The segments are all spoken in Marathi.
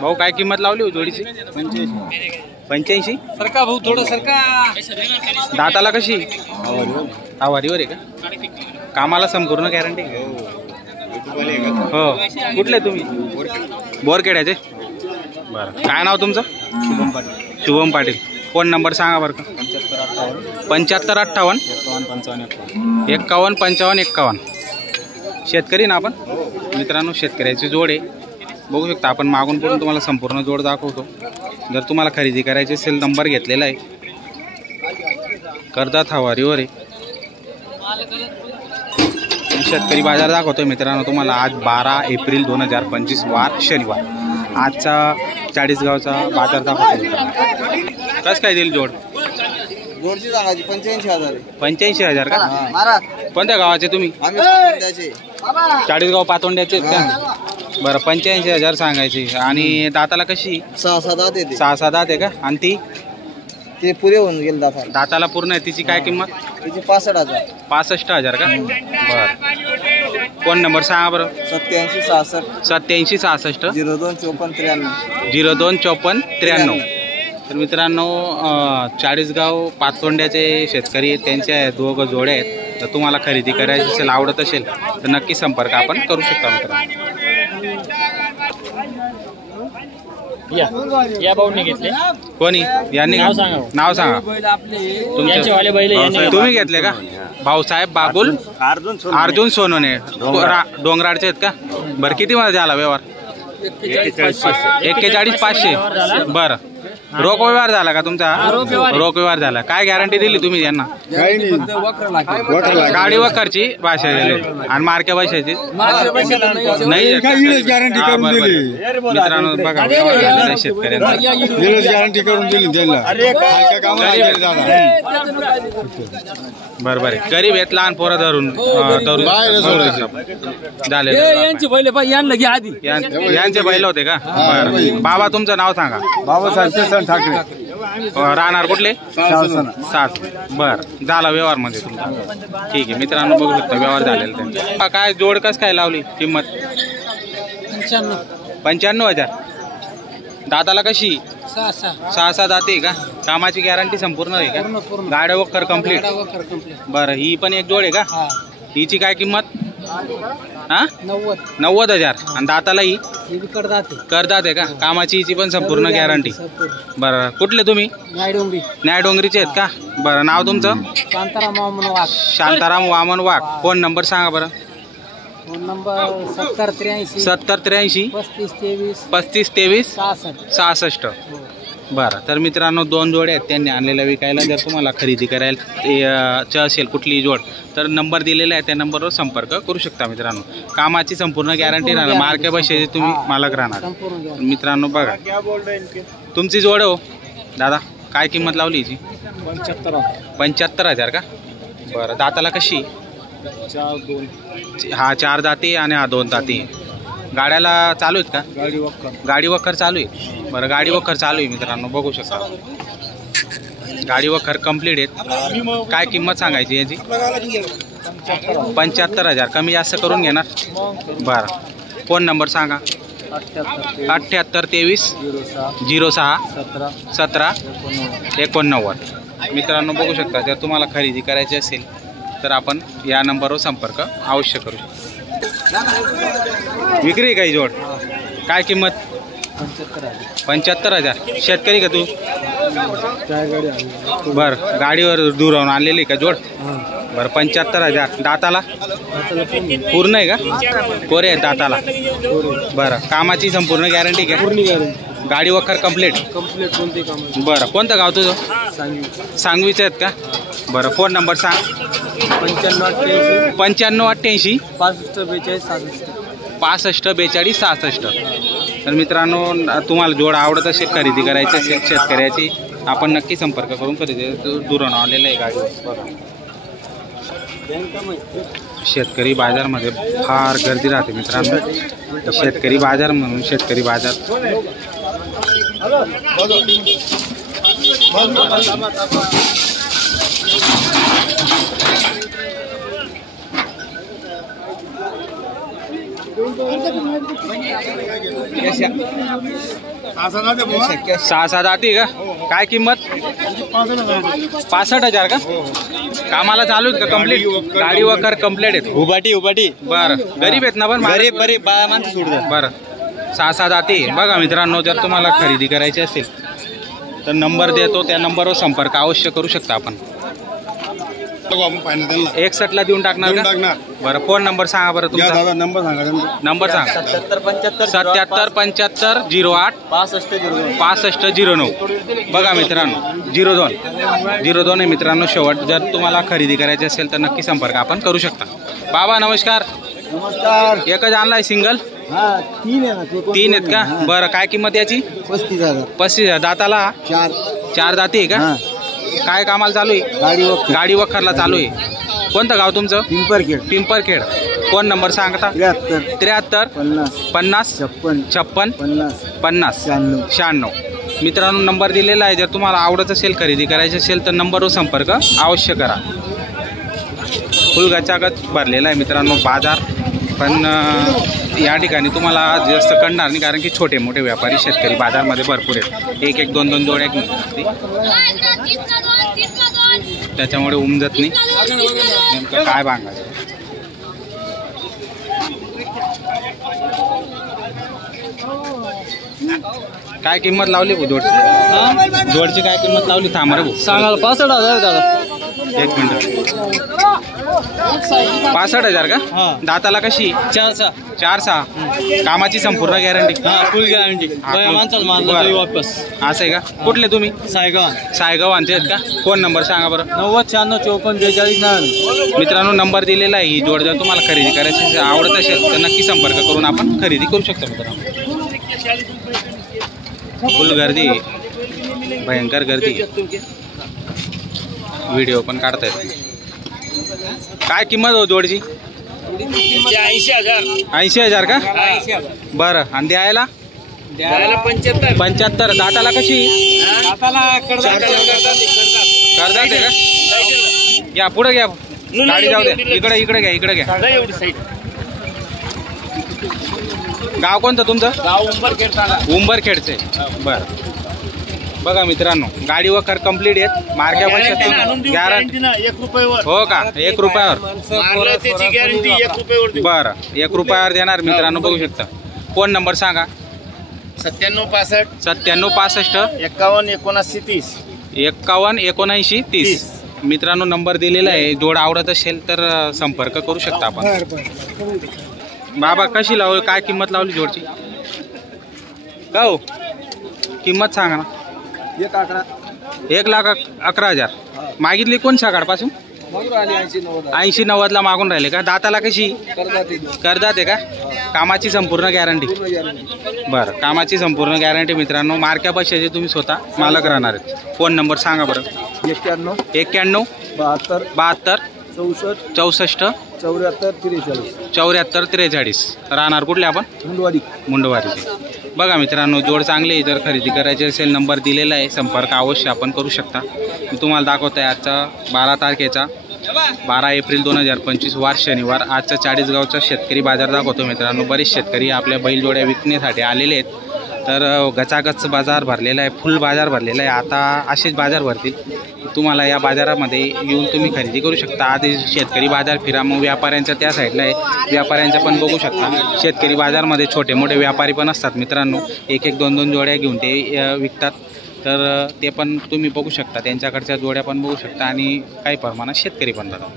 भाऊ काय किंमत लावली हो जोडीची? 85. सरका भाऊ थोडं सरका. दाताला कशी? आवारीवर आहे का? कामाला संपूर्ण गॅरंटी? हो. कुठले तुम्ही? बोरखेड्याचे. बरं. काय नाव तुमचं? शुभम पाटील. फोन नंबर सांगा बरं का. 7558 51 55 51. शेतकरी ना आपण मित्रांनो, शेतकऱ्याची जोड आहे. बघू शकता आपण मागून पण तुम्हाला संपूर्ण जोड दाखवतो. जर तुम्हाला खरेदी करायची असेल नंबर घेतलेला आहे. कर्जत हवारीवर आहे. शेतकरी बाजार दाखवतोय मित्रांनो तुम्हाला. आज 12 एप्रिल 2025 वार शनिवार. आजचा 40 गावचा बाजार दाखवतो. कसं काय देईल जोड? जोडची सांगायची 85,000. 85,000 का? कोणत्या गावाचे तुम्ही? 40 गाव पातोंड्याचे आहेत का? बरं. 85,000 सांगायची. आणि दाताला कशी? 6-7 दात येते. 6-6 दात आहे का? आणि ती ते पुरे होऊन गेले दाता. दाताला पूर्ण आहे. तिची काय किंमत? तिची 65,000. 65,000 का? बरं. फोन नंबर सांगा बरं. 87 66 87 66 02 54 93. 02 54 93. तर मित्रांनो 40 गाव पातोंड्याचे शेतकरी आहेत. त्यांच्या दोघं जोड्या आहेत. तर तुम्हाला खरेदी करायची असेल, आवडत असेल तर नक्की संपर्क आपण करू शकता मित्रांनो. या भाऊनी घेतले. कोणी? यांनी नाव सांगा. नाव सांगा. तुम्ही घेतले का? भाऊसाहेब बागुल अर्जुन सोनोने डोंगराडचे आहेत का? बरं. किती मध्ये झाला व्यवहार? 41,500. बरं. रोख व्यवहार झाला का तुमचा? रोख व्यवहार झाला. काय गॅरंटी दिली तुम्ही यांना? गाडी वखरची भाषा दिली आणि मार्के भाषेची नाही गॅरंटी करून दिली. मित्रांनो बघा शेतकऱ्यांना गॅरंटी करून दिली त्यांना. बरोबर आहे. गरीब आहेत, लहान पोरं धरून झाले. यांचे बैल होते का? बरं. बाबा तुमचं नाव सांगा. बाबासाहेब ठाकरे. राहणार कुठले? सात. बरं. झाला व्यवहार मध्ये तुमचा. ठीक आहे मित्रांनो, बघू शकता व्यवहार झालेला त्यांचा. काय जोड कस काय लावली किंमत? 95,000. दाताला कशी? 6-6 दाते का? कामाची गॅरंटी संपूर्ण आहे का? गाड्या वखर कंप्लीट. बरं. ही पण एक जोड आहे का? हिची काय किंमत? 90,000. आणि दाताला ही करदात आहे का? कामाची हिची पण संपूर्ण गॅरंटी. बरं. कुठले तुम्ही? न्यायडोंगरीचे आहेत का? बरं. नाव तुमचं? शांताराम वामन वाघ. फोन नंबर सांगा बरं. Phone number 7083 35 23 66. बरं. तर मित्रांनो 2 जोड्या आहेत त्यांनी आणलेल्या विकायला. जर तुम्हाला खरेदी करायला असेल कुठलीही जोड तर नंबर दिलेला आहे, त्या नंबरवर संपर्क करू शकता मित्रांनो. कामाची संपूर्ण गॅरंटी राहणार. मार्के बसेचे तुम्ही मालक राहणार. मित्रांनो बघा तुमची जोड हो दादा. काय किंमत लावली हिची? 75,000 का? बरं. दाताला कशी? 4 दाती आणि 2 दाती. गाड्याला चालू आहेत का? गाडी वखर चालू आहे. बरं. गाडी वखर चालू आहे मित्रांनो, बघू शकता. गाडी वखर कंप्लीट आहेत. काय किंमत सांगायची याची? 75,000. कमी जास्त करून घेणार? बरं. फोन नंबर सांगा. 78 23 06 17 89. मित्रांनो बघू शकता. जर तुम्हाला खरेदी करायची असेल तर आपण या नंबरवर संपर्क अवश्य करू शकतो. विक्री काही जोड? काय किंमत? 75,000. शेतकरी का तू? बरं. गाडीवर दूरवरून आणलेली का जोड? बरं. 75,000. दाताला पूर्ण आहे का? कोरे आहे दाताला. बरं. कामाची संपूर्ण गॅरंटी का? गाडी वखर कंप्लीट. बरं. कोणतं गाव तुझं? सांगवीचं आहेत का? बरं. फोन नंबर सांग. 95 88 65 42 66. तर मित्रांनो तुम्हाला जोड आवडत असेल, खरेदी करायची असेल शेतकऱ्याची, आपण नक्की संपर्क करून खरेदी. दुरून आलेलं आहे गाडीवर बघा. शेतकरी बाजारमध्ये फार गर्दी राहते मित्रांनो. शेतकरी बाजार म्हणून शेतकरी बाजार. सहा सात आती का? काय किंमत? 65,000 का? कामाला चालू आहेत का कम्प्लीट? गाडी वगैरे कम्प्लीट आहेत. उभाटी बरं, गरीब आहेत ना पण गरीब बाया माणसं सोडतात. बरं, 6-7 आती. बघा मित्रांनो, जर तुम्हाला खरेदी करायची असेल तर नंबर देतो, त्या नंबरवर संपर्क अवश्य करू शकता आपण. 61ला देऊन टाकणार का? बरं, फोन नंबर सांगा बरं तुमचा. नंबर सांगा. नंबर सांगा. 77 08 65 09. बघा मित्रांनो, 02 आहे मित्रांनो शेवट. जर तुम्हाला खरेदी करायची असेल तर नक्की संपर्क आपण करू शकता. बाबा नमस्कार. नमस्कार. एकच आणलाय सिंगल? हा 3 आहे ना. 3 आहेत का? बरं, काय किंमत याची? 35,000. 35,000. दाताला 4 दाती आहे का? काय कामाला चालू आहे? गाडी वखरला चालू आहे. कोणतं गाव तुमचं? पिंपरखेड. फोन नंबर सांगता. 73 50 56 50 96. मित्रांनो नंबर दिलेला आहे. जर तुम्हाला आवडत असेल, खरेदी करायची असेल तर नंबरवर संपर्क अवश्य करा. फुलगचागत भरलेला आहे मित्रांनो बाजार. पण या ठिकाणी तुम्हाला जास्त कळणार नाही, कारण की छोटे मोठे व्यापारी शेतकरी बाजारमध्ये भरपूर आहेत. एक 2 जोड्या त्याच्यामुळे उमजत नाही नेमकं काय बांगायचं. काय किंमत लावली भाऊ जोडची? जोडची काय किंमत लावली? थांब रे भाऊ, सांगाल 65,000 दादा. 1 मिनिट. 65,000 का? दाताला कशी? 4-6. कामाची संपूर्ण गॅरंटी? फुल गॅरंटी. माणसाला मारलं तरी वापस. असं आहे का? कुठले तुम्ही? सायगाव आणते आहेत का? फोन नंबर सांगा बरं. 90 96 54 42. मित्रांनो नंबर दिलेला आहे. ही जोड जर तुम्हाला खरेदी करायची आवडत असेल तर नक्की संपर्क करून आपण खरेदी करू शकतो मित्रांनो. फुल गर्दी, भयंकर गर्दी. व्हिडिओ पण काढतायत. काय किंमत हो जोडची? 80,000 का? बरं, आणि द्यायला 75. दाताला कशी? कर्जात आहे का? या पुढे घ्या, गाडी जाऊ द्या. इकडे घ्या. गाव कोणतं तुमचं? उंबरखेडचे. बरं, बघा मित्रांनो गाडी वखर कंप्लीट आहेत. मार्क्या पण गॅरंटी 1 रुपयावर. हो का? 1 रुपयावर. गॅरंटी 1 रुपयावर. बरं, 1 रुपयावर देणार मित्रांनो, बघू शकता. फोन नंबर सांगा. 97 65 51 79 30. 51 79 30. मित्रांनो नंबर दिलेला आहे. जोड आवडत असेल तर संपर्क करू शकता आपण. बाबा कशी लावली? काय किंमत लावली जोडची? का हो, किंमत सांगा ना. 1,11,000. मागितली कोणत्या काढपासून? 80-90ला मागून राहिले का? दाताला कशी? कर्जात आहे का? कामाची संपूर्ण गॅरंटी? बरं, कामाची संपूर्ण गॅरंटी मित्रांनो. मार्क्या पैशाचे तुम्ही स्वतः मालक राहणार आहेत. फोन नंबर सांगा बरं. 91 71 72 64 74 43. राहणार कुठले आपण? मुंडवाडी. बघा मित्रांनो जोड चांगले. जर खरेदी करायची असेल नंबर दिलेला आहे, संपर्क अवश्य आपण करू शकता. मी तुम्हाला दाखवत आहे आजचा 12 तारखेचा 12 एप्रिल 2025 वार शनिवार. आजचा 40 गावचा शेतकरी बाजार दाखवतो मित्रांनो. बरेच शेतकरी आपल्या बैलजोड्या विकण्यासाठी आलेले आहेत. तर गचागच बाजार भरलेला आहे, फुल बाजार भरलेला आहे. आता असेच बाजार भरतील. तुम्हाला या बाजारामध्ये येऊन तुम्ही खरेदी करू शकता. आधी शेतकरी बाजार फिरा, मग व्यापाऱ्यांच्या त्या साईडला आहे, व्यापाऱ्यांच्या पण बघू शकता. शेतकरी बाजारमध्ये छोटे मोठे व्यापारी पण असतात मित्रांनो. 1-2 जोड्या घेऊन ते विकतात. तर ते पण तुम्ही बघू शकता, त्यांच्याकडच्या जोड्या पण बघू शकता. आणि काही प्रमाणात शेतकरी पण जातात.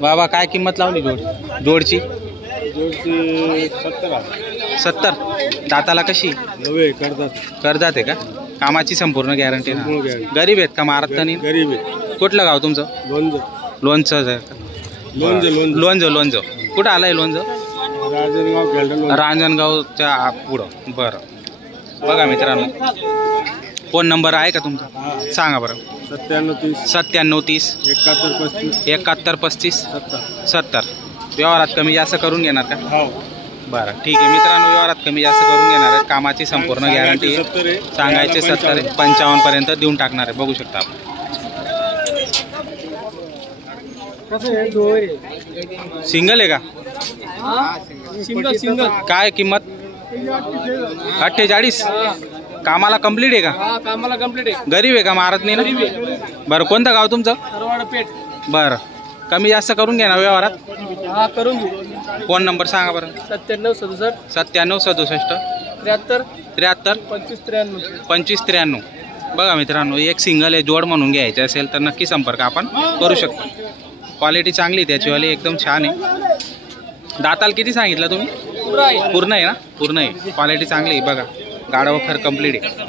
बाबा काय किंमत लावली जोडची? 70. दाताला कशी? कर्जात आहे का? कामाची संपूर्ण गॅरंटी ना? गरीब आहेत का? महाराष्ट्र नाही? गरीब आहे. कुठलं गाव तुमचं? लोणचं. लोणचं. कुठं आलंय लोणचं? रांजणगावच्या पुढं. बरं, बघा मित्रांनो फोन नंबर आहे का तुमचा? सांगा बरं. 97 30 71 35 70. व्यवहारात कमी जास्त करून घेणार का? बरं, ठीक आहे मित्रांनो, व्यवहारात कमी जास्त करून घेणार आहे. कामाची संपूर्ण गॅरंटी सांगायचे 70 55 पर्यंत देऊन टाकणार आहे. बघू शकता आपण. सिंगल आहे का? सिंगल काय किंमत? 48. कामाला कंप्लीट आहे का? कामाला कंप्लीट आहे. गरीब आहे का? मारत नाही ना? बरं, कोणतं गाव तुमचं? सरवाडा पेठ. बरं, कमी जास्त करून घ्या ना व्यवहारात. हा करून घेऊ. फोन नंबर सांगा बरं. 97 67 97 67 73 73 25 93. 25 93. बघा मित्रांनो, एक सिंगल आहे, जोड म्हणून घ्यायचे असेल तर नक्की संपर्क आपण करू शकतो. क्वालिटी चांगली त्याचीवाली, एकदम छान आहे. दाताल किती सांगितलं तुम्ही? पुरा आहे. पूर्ण आहे ना? पूर्ण आहे. क्वालिटी चांगली आहे बघा. गाडा वखर कंप्लीट आहे.